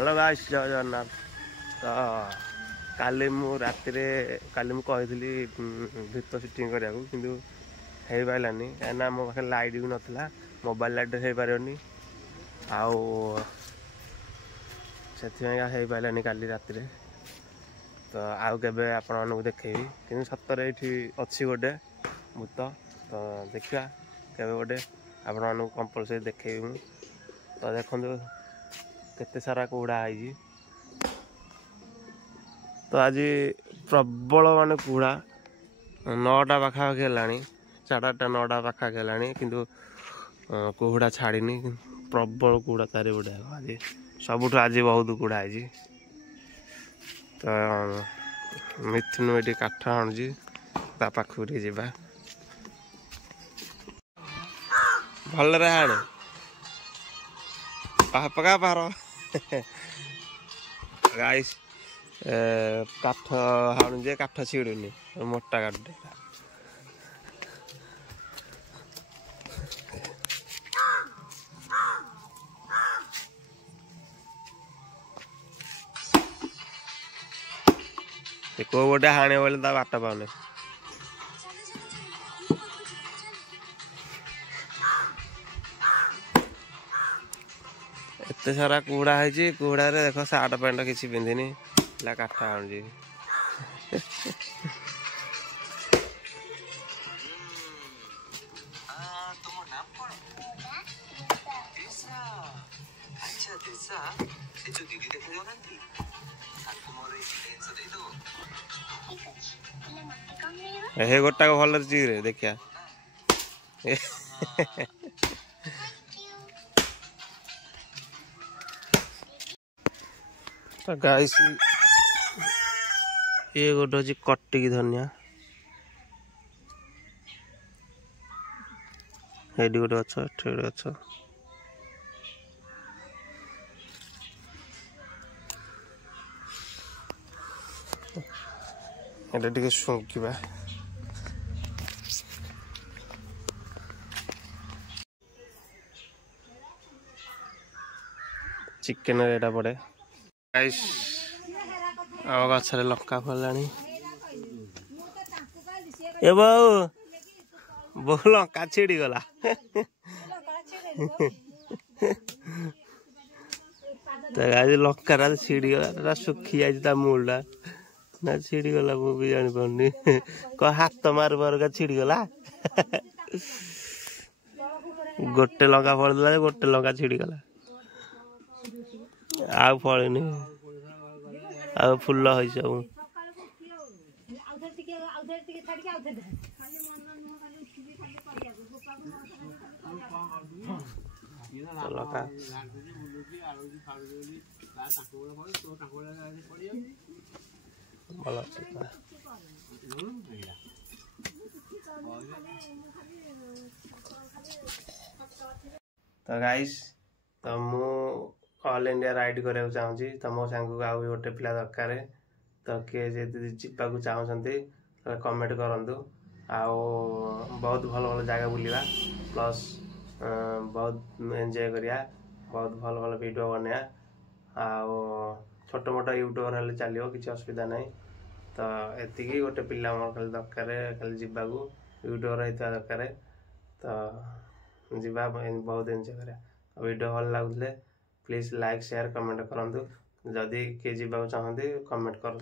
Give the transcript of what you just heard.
Hello guys जय जगन्नाथ। तो काली मु राति काली मु कही भीत सुटिंग करा कि हो पारानी कहीं मो पाखे लाइट भी नाला मोबाइल लाइट हो पारनी से पारानी काली राति। तो आउ के आपण देखी कि सतरे ये अच्छी गोटे भूत। तो देखा के गोटे आपण कंपलसरी देखी। तो देखो केते सारा कुड़ा है। तो आज प्रबल मान कुड़ा 9टा पाखापाखि है 8टा 9टा पाखापाखि है कि कुड़ा छाड़ी प्रबल कुड़ा चारिपटे आज सबुठ आज बहुत कुड़ा है। तो मिथुन ये काठ आणुची ता पाखु जा भल हाणे पका पार गाइस काठ हाणुजे काठ छिड़ुनी मोटा काठ को गोटे हाणे बोले बाट पाने एते सारा कुड़ा है। कुड़ा रे देख सार्ट पैंट किसी पिंधिनी काठ आणुची। हे गोटा भल चिरे देखिया तो गाइस ये गोटे हूँ कटिकी धनिया हेडी गोटे गछ एठी गोटे गछ एटा टिके सुंकिबा। चिकेन एटा पड़े गाइस आ गछरे लंका फलानी ए बहु बहु लंका छिड़ी गला तो आज लंका छिड़ी गला सुखी जाता मूलटा ना छिड़ी गला मु भी जानी पानी क हाथ मार बार छिड़ी गला गोटे लंका फल गोटे लंका छिड़ी गला आ फलनी आ फुल है सब तो गाइस तो मु ऑल इंडिया राइड करा चाहूँगी। तो मो सांग आउ गोटे पिला दरकार तो किए जावाक चाहते कमेंट करूँ। आउ बहुत भल भल जगह बुलवा प्लस बहुत एंजॉय करिया बहुत भल भल वीडियो बनया आउ छोट मोट यूट्यूबर हेल्ले चलो किसी असुविधा ना। तो एति गोटे पिला मोर खाली दरकार खाली जावाक यूट्यूबर होता दरकार। तो जीवा बहुत एंजॉय करा वीडियो भल लगुले प्लीज लाइक शेयर कमेंट करूँ। जदि किए जावाक चाहते कमेंट करूँ।